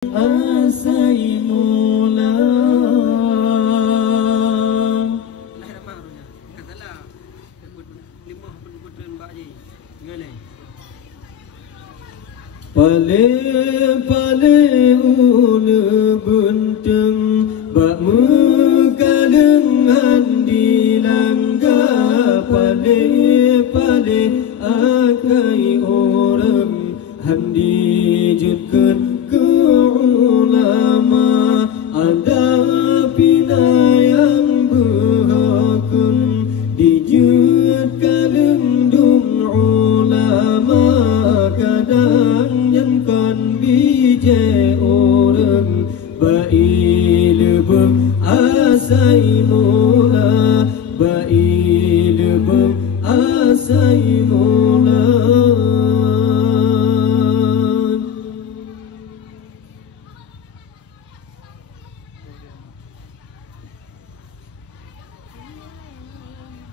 asai mula. Pale ulu bunteng bak mekalengan di langga. Pale akai orang handi jutkan ke ulama. Ada pina yang berhakun dijut kalendung ulama. Kadang yang kan bijak orang bail asai mula. Bail asai mula.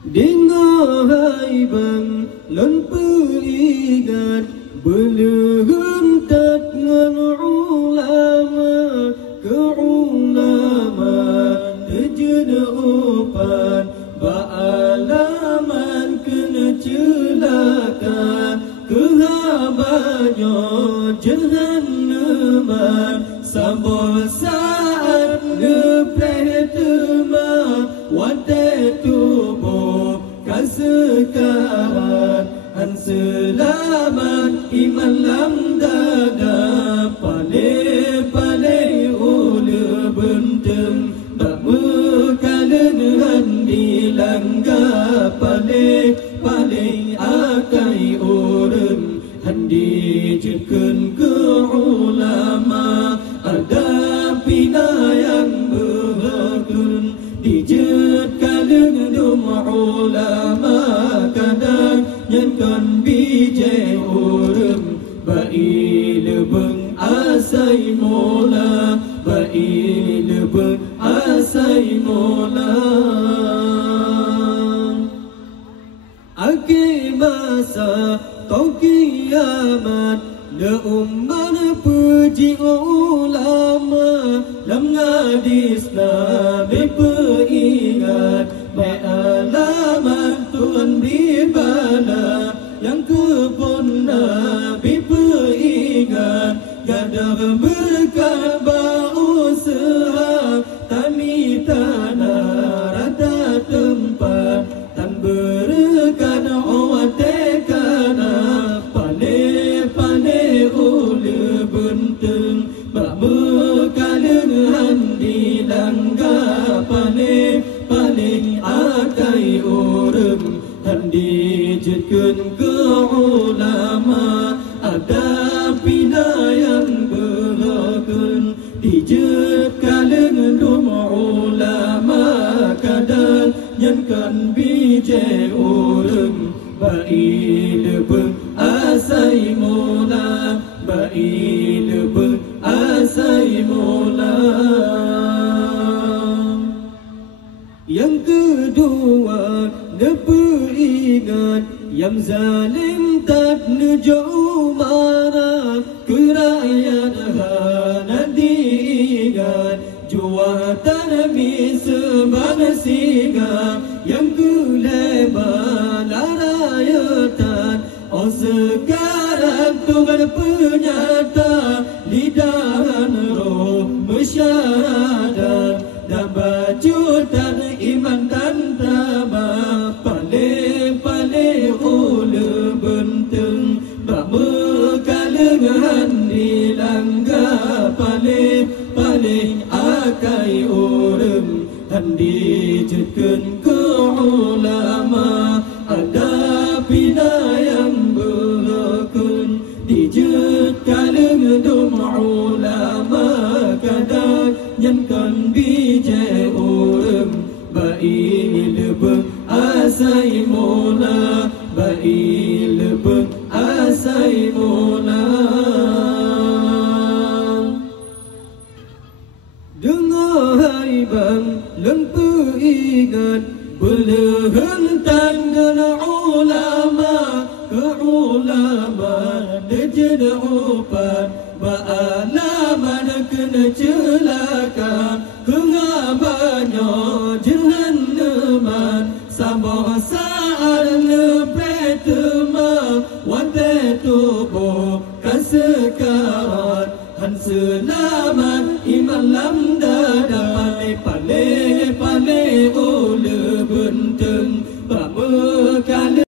Dengar hai bang lon peringat berhentak dengan ulama. Ke ulama terjeda upan ba'alaman kena celaka. Kehabanya jahannaman sabar saat lepas tema. Wadai tubuh kasekarat han selamat iman lam dada. Pale ulu benteng bak mekalengan di langga. Pale akai orang handi jetken ke ulama. Ada pina yang berhakun dijet kalendung ulama. Kadang nyankan bijak orang bail asai mula. Bail asai mula. Akhir masa kau kiamat le umman puji ulama. Lam ngadis nabi peringat baik alamat Tuhan di bala. Yang kebun nabi peringat gadar berkat berusaha. Tami tanah rata tempat tan berkat awat tekana. Pale ulu benteng bak mekalengan di langga. Pale akai orang handi jetken ke ulama. Ada pina yang berhakun dijet kalendung ulama. Kadang nyankan bijak orang bail asai mula. Bail asai mula. Yang kedua neperingat yang zalim tak nejauh marah. Kerakyat hana diingat juatan misbah siga. Yang kulebar rakyatan oh sekarang Tuhan penyata. Lidah roh bersyahadat dan bajutan iman dan tabah. Pale ulu benteng bak mekalengan di langga. Pale akai orang handi jetken ke ulama. Ada pina yang berhakun dijet kalendung ulama. Kadang nyankan bijak orang bail asai mula. Bail asai mula. Dengar hai bang lon peringat berhentak dengan ulama. Ke ulama dijed upan ba'alaman kena celaka Kengabanya jangan neman Sabar saat lebih temang Wantai tubuh kan sekarat Han selamat